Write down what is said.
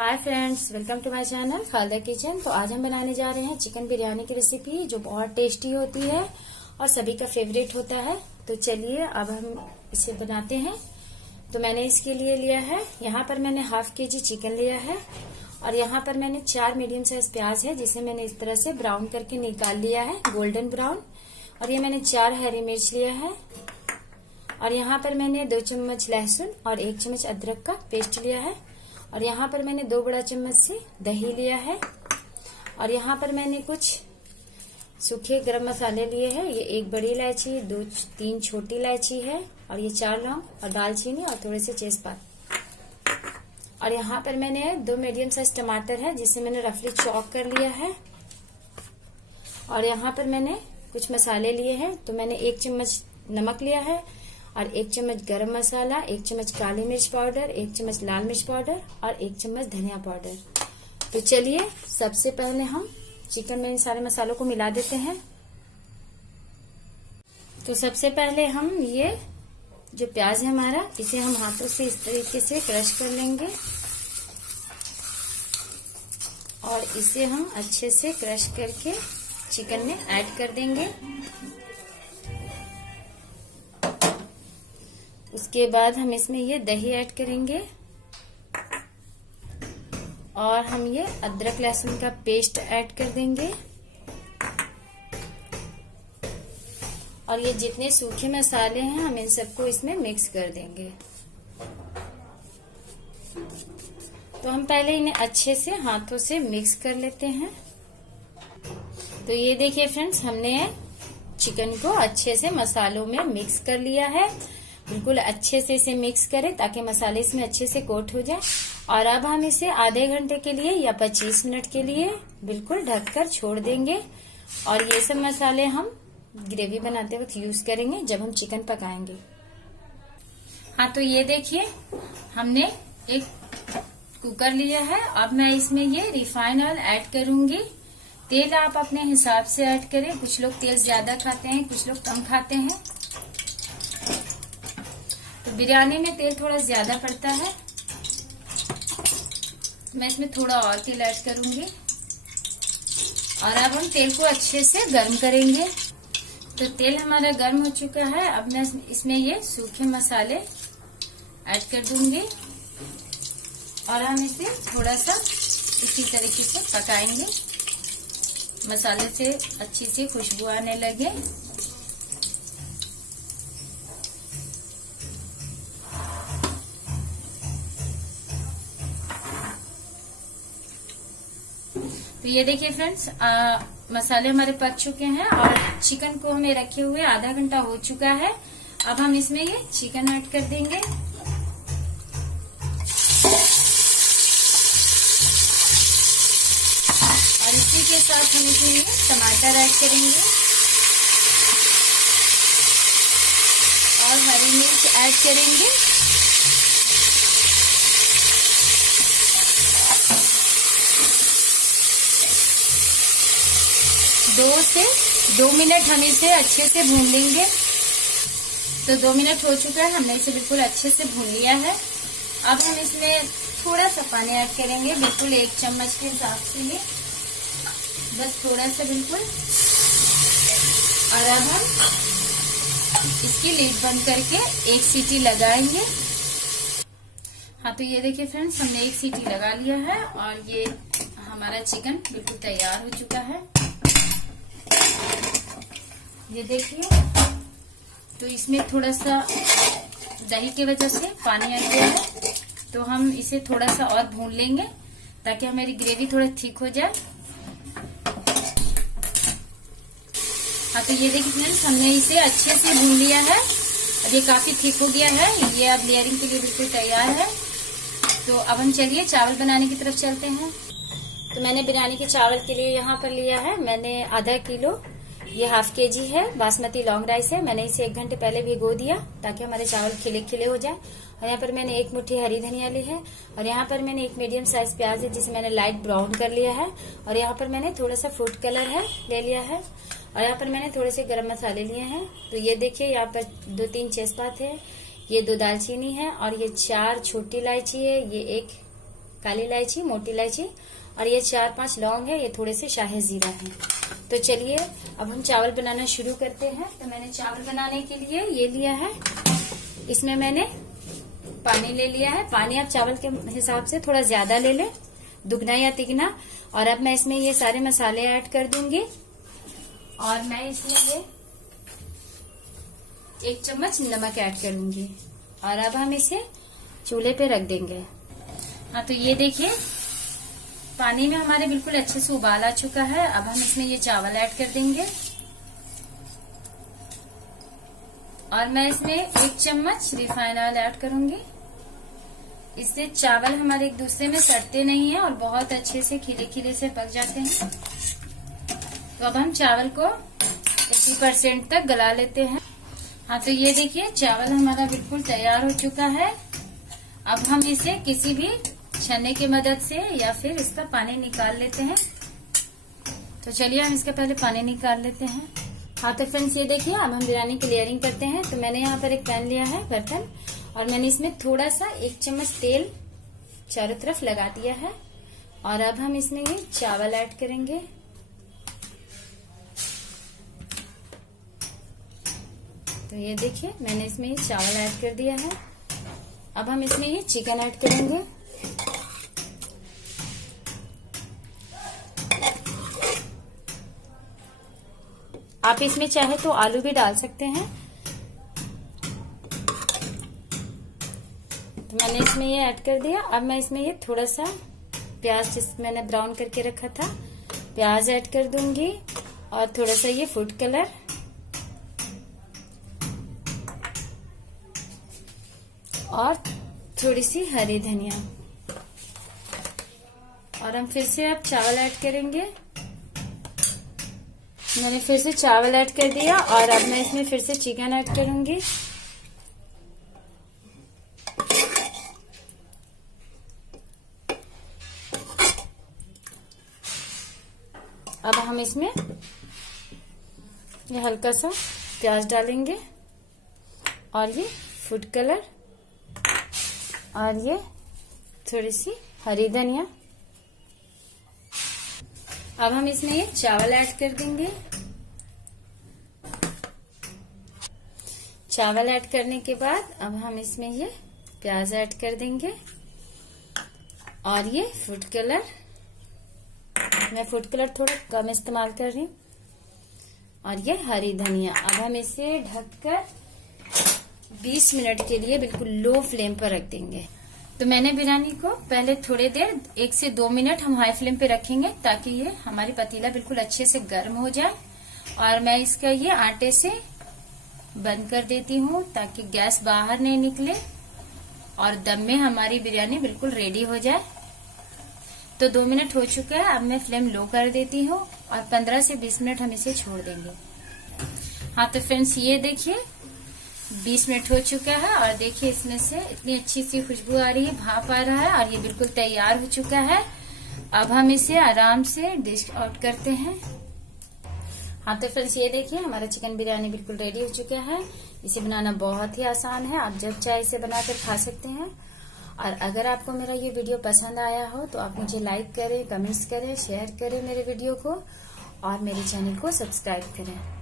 Hi friends, welcome to my channel Khalda kitchen. तो आज हम बनाने जा रहे हैं चिकन बिरयानी की रेसिपी जो बहुत टेस्टी होती है और सभी का फेवरेट होता है। तो चलिए अब हम इसे बनाते हैं। तो मैंने इसके लिए लिया है, यहाँ पर मैंने हाफ केजी चिकन लिया है और यहाँ पर मैंने 4 मीडियम साइज प्याज है जिसे मैंने इस तरह से ब्राउन करके निकाल लिया है, गोल्डन ब्राउन। और ये मैंने 4 हरी मिर्च लिया है और यहाँ पर मैंने 2 चम्मच लहसुन और 1 चम्मच अदरक का पेस्ट लिया है और यहाँ पर मैंने 2 बड़ा चम्मच से दही लिया है और यहाँ पर मैंने कुछ सूखे गरम मसाले लिए हैं। ये 1 बड़ी इलायची, 2-3 छोटी इलायची है और ये 4 लौंग और दालचीनी और थोड़े से तेजपात। और यहाँ पर मैंने 2 मीडियम साइज टमाटर है जिसे मैंने रफली चॉप कर लिया है। और यहाँ पर मैंने कुछ मसाले लिए हैं। तो मैंने 1 चम्मच नमक लिया है और 1 चम्मच गरम मसाला, 1 चम्मच काली मिर्च पाउडर, 1 चम्मच लाल मिर्च पाउडर और 1 चम्मच धनिया पाउडर। तो चलिए सबसे पहले हम चिकन में इन सारे मसालों को मिला देते हैं। तो सबसे पहले हम ये जो प्याज है हमारा, इसे हम हाथों से इस तरीके से क्रश कर लेंगे और इसे हम अच्छे से क्रश करके चिकन में ऐड कर देंगे। उसके बाद हम इसमें ये दही ऐड करेंगे और हम ये अदरक लहसुन का पेस्ट ऐड कर देंगे और ये जितने सूखे मसाले हैं हम इन सबको इसमें मिक्स कर देंगे। तो हम पहले इन्हें अच्छे से हाथों से मिक्स कर लेते हैं। तो ये देखिए फ्रेंड्स, हमने चिकन को अच्छे से मसालों में मिक्स कर लिया है। बिल्कुल अच्छे से इसे मिक्स करें ताकि मसाले इसमें अच्छे से कोट हो जाए। और अब हम इसे आधे घंटे के लिए या 25 मिनट के लिए बिल्कुल ढककर छोड़ देंगे। और ये सब मसाले हम ग्रेवी बनाते वक्त यूज करेंगे जब हम चिकन पकाएंगे। हाँ, तो ये देखिए हमने एक कुकर लिया है। अब मैं इसमें ये रिफाइन ऑयल ऐड करूंगी। तेल आप अपने हिसाब से ऐड करें। कुछ लोग तेल ज्यादा खाते हैं, कुछ लोग कम खाते हैं। तो बिरयानी में तेल थोड़ा ज्यादा पड़ता है। मैं इसमें थोड़ा और तेल ऐड करूंगी और अब हम तेल को अच्छे से गर्म करेंगे। तो तेल हमारा गर्म हो चुका है। अब मैं इसमें ये सूखे मसाले ऐड कर दूंगी और हम इसे थोड़ा सा इसी तरीके से पकाएंगे, मसाले से अच्छी सी खुशबू आने लगे। तो ये देखिए फ्रेंड्स, मसाले हमारे पक चुके हैं और चिकन को हमें रखे हुए आधा घंटा हो चुका है। अब हम इसमें ये चिकन ऐड कर देंगे और इसी के साथ हम इसमें ये टमाटर ऐड करेंगे और हरी मिर्च ऐड करेंगे। 2 से 2 मिनट हम इसे अच्छे से भून लेंगे। तो 2 मिनट हो चुका है, हमने इसे बिल्कुल अच्छे से भून लिया है। अब हम इसमें थोड़ा सा पानी ऐड करेंगे, बिल्कुल 1 चम्मच के हिसाब से ही, बस थोड़ा सा बिल्कुल। और अब हम इसकी लीड बंद करके 1 सीटी लगाएंगे। हाँ, तो ये देखिए फ्रेंड्स, हमने 1 सीटी लगा लिया है और ये हमारा चिकन बिल्कुल तैयार हो चुका है। ये देखिए, तो इसमें थोड़ा सा दही की वजह से पानी आ गया है। तो हम इसे थोड़ा सा और भून लेंगे ताकि हमारी ग्रेवी थोड़ा थिक हो जाए। हाँ, तो ये देखिए फ्रेंड्स, हमने इसे अच्छे से भून लिया है और ये काफी थिक हो गया है। ये अब लेयरिंग के लिए बिल्कुल तैयार है। तो अब हम चलिए चावल बनाने की तरफ चलते हैं। तो मैंने बिरयानी के चावल के लिए यहाँ पर लिया है, मैंने आधा किलो, ये हाफ केजी है बासमती लॉन्ग राइस है। मैंने इसे 1 घंटे पहले भिगो दिया ताकि हमारे चावल खिले खिले हो जाए। और यहाँ पर मैंने 1 मुट्ठी हरी धनिया ली है और यहाँ पर मैंने 1 मीडियम साइज प्याज है जिसे मैंने लाइट ब्राउन कर लिया है। और यहाँ पर मैंने थोड़ा सा फूड कलर है ले लिया है और यहाँ पर मैंने थोड़े से गरम मसाले लिए हैं। तो ये देखिए, यहाँ पर 2-3 तेजपात है, ये 2 दालचीनी है और ये 4 छोटी इलायची है, ये 1 काली इलायची, मोटी इलायची, और ये 4-5 लौंग है, ये थोड़े से शाही जीरा है। तो चलिए अब हम चावल बनाना शुरू करते हैं। तो मैंने चावल बनाने के लिए ये लिया है, इसमें मैंने पानी ले लिया है। पानी आप चावल के हिसाब से थोड़ा ज्यादा ले लें, दुगना या तिगना। और अब मैं इसमें ये सारे मसाले ऐड कर दूंगी, और मैं इसमें ये 1 चम्मच नमक ऐड करूंगी, और अब हम इसे चूल्हे पे रख देंगे। हाँ, तो ये देखिए पानी में हमारे बिल्कुल अच्छे से उबाल आ चुका है। अब हम इसमें ये चावल ऐड कर देंगे, और मैं इसमें 1 चम्मच रिफाइंड ऑयल ऐड करूंगी। इससे चावल हमारे एक दूसरे में सड़ते नहीं है और बहुत अच्छे से खिले खिले से पक जाते हैं। तो अब हम चावल को 80% तक गला लेते हैं। हाँ, तो ये देखिए चावल हमारा बिल्कुल तैयार हो चुका है। अब हम इसे किसी भी छन्ने की मदद से या फिर इसका पानी निकाल लेते हैं। तो चलिए हम इसका पहले पानी निकाल लेते हैं। हाँ, तो फ्रेंड्स ये देखिए अब हम बिरयानी की लेयरिंग करते हैं। तो मैंने यहाँ पर एक पैन लिया है, बर्तन, और मैंने इसमें थोड़ा सा 1 चम्मच तेल चारों तरफ लगा दिया है, और अब हम इसमें ये चावल ऐड करेंगे। तो ये देखिए मैंने इसमें ये चावल ऐड कर दिया है। अब हम इसमें ये चिकन ऐड करेंगे। आप इसमें चाहे तो आलू भी डाल सकते हैं। तो मैंने इसमें ये ऐड कर दिया। अब मैं इसमें ये थोड़ा सा प्याज, जिस मैंने ब्राउन करके रखा था, प्याज ऐड कर दूंगी, और थोड़ा सा ये फूड कलर, और थोड़ी सी हरी धनिया, और हम फिर से अब चावल ऐड करेंगे। मैंने फिर से चावल ऐड कर दिया, और अब मैं इसमें फिर से चिकन ऐड करूंगी। अब हम इसमें ये हल्का सा प्याज डालेंगे, और ये फूड कलर, और ये थोड़ी सी हरी धनिया। अब हम इसमें ये चावल ऐड कर देंगे। चावल ऐड करने के बाद अब हम इसमें ये प्याज ऐड कर देंगे, और ये फूड कलर, मैं फूड कलर थोड़ा कम इस्तेमाल कर रही हूँ, और ये हरी धनिया। अब हम इसे ढककर 20 मिनट के लिए बिल्कुल लो फ्लेम पर रख देंगे। तो मैंने बिरयानी को पहले थोड़ी देर 1 से 2 मिनट हम हाई फ्लेम पे रखेंगे, ताकि ये हमारी पतीला बिल्कुल अच्छे से गर्म हो जाए। और मैं इसका ये आटे से बंद कर देती हूँ, ताकि गैस बाहर नहीं निकले और दम में हमारी बिरयानी बिल्कुल रेडी हो जाए। तो 2 मिनट हो चुका है। अब मैं फ्लेम लो कर देती हूँ, और 15 से 20 मिनट हम इसे छोड़ देंगे। हाँ, तो फ्रेंड्स ये देखिए 20 मिनट हो चुका है, और देखिए इसमें से इतनी अच्छी सी खुशबू आ रही है, भाप आ रहा है, और ये बिल्कुल तैयार हो चुका है। अब हम इसे आराम से डिश आउट करते हैं। हाँ, तो फ्रेंड्स ये देखिए हमारा चिकन बिरयानी बिल्कुल रेडी हो चुका है। इसे बनाना बहुत ही आसान है, आप जब चाहे इसे बनाकर खा सकते हैं। और अगर आपको मेरा ये वीडियो पसंद आया हो तो आप मुझे लाइक करें, कमेंट्स करें, शेयर करें मेरे वीडियो को, और मेरे चैनल को सब्सक्राइब करें।